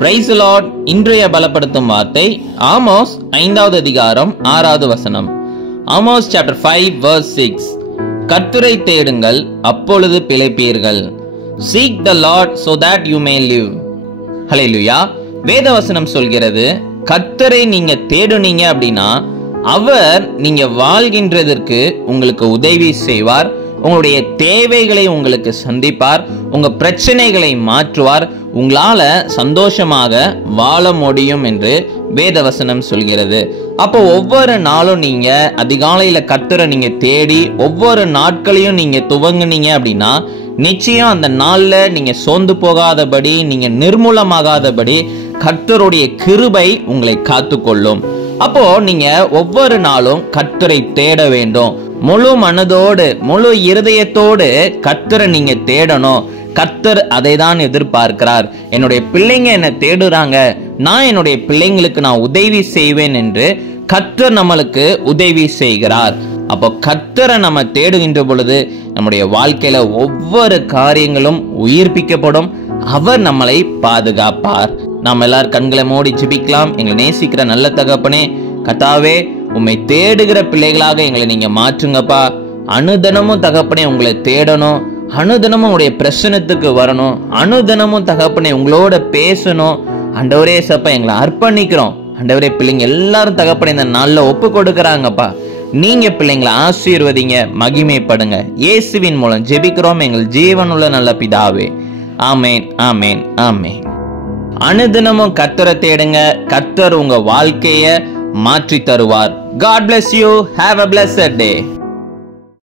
Praise the Lord. இன்றைய பலப்படுத்தும் வார்த்தை ஆமோஸ் 5வது அதிகாரம் 6வது வசனம். Amos chapter 5 verse 6. கர்த்தரை தேடுங்கள், அப்பொழுது பிழைப்பீர்கள். Seek the Lord so that you may live. ஹல்லேலூயா. வேத வசனம் சொல்கிறது, கர்த்தரை நீங்க தேடுனீங்க அப்படின்னா அவர் நீங்க வாழ்கின்றதற்கு உங்களுக்கு உதவி செய்வார், உங்களுடைய தேவைகளை உங்களுக்கு சந்திப்பார், உங்க பிரச்சனைகளை மாற்றுவார், உங்களால சந்தோஷமாக வாழ முடியும் என்று வேதவசனம் சொல்கிறது. அப்போ ஒவ்வொரு நாளும் நீங்க அதிகாலையில கர்த்தரை நீங்க தேடி ஒவ்வொரு நாட்களையும் நீங்க துவங்குனீங்க அப்படின்னா நிச்சயம் அந்த நாள்ல நீங்க சோர்ந்து போகாதபடி, நீங்க நிர்மூலமாகாதபடி கர்த்தருடைய கிருபை உங்களை காத்துக்கொள்ளும். அப்போ நீங்க ஒவ்வொரு நாளும் கர்த்தரை தேட வேண்டும். முழு மனதோடு முழு இருதயத்தோடு கர்த்தரை நீங்க தேடணும். கர்த்தர் அதை தான் எதிர்பார்க்கிறார். என்னுடைய பிள்ளைங்க என்ன தேடுறாங்க, நான் என்னுடைய பிள்ளைங்களுக்கு நான் உதவி செய்வேன் என்று கர்த்தர் நம்மளுக்கு உதவி செய்கிறார். அப்போ கர்த்தரை நம்ம தேடுகின்ற பொழுது நம்முடைய வாழ்க்கையில ஒவ்வொரு காரியங்களும் உயிர்ப்பிக்கப்படும். அவர் நம்மளை பாதுகாப்பார். நாம் எல்லாரும் கண்களை மூடி ஜெபிக்கலாம். எங்களை நேசிக்கிற நல்ல தகப்பனே, கர்த்தாவே, உம்மை தேடுகிற பிள்ளைகளாக எங்களை நீங்க மாற்றுங்கப்பா. அனுதினமும் தகப்பனே உங்களை தேடணும், அனுதினமும் உங்களுடைய பிரச்சனத்துக்கு வரணும், அனுதினமும் தகப்பனே உங்களோட பேசணும். ஆண்டவரே சப்பா எங்களை அர்ப்பணிக்கிறோம். ஆண்டவரே, பிள்ளைங்க எல்லாரும் தகப்பனே இந்த நாள்ல ஒப்பு கொடுக்கறாங்கப்பா. நீங்க பிள்ளைங்களை ஆசீர்வதிங்க, மகிமைப்படுங்க. இயேசுவின் மூலம் ஜெபிக்கிறோம் எங்கள் ஜீவனுள்ள நல்ல பிதாவே. ஆமேன், ஆமேன், ஆமேன். அனுதினமும் கர்த்தரை தேடுங்க. கர்த்தர் உங்க வாழ்க்கைய மாற்றி தருவார். God bless you. Have a blessed day.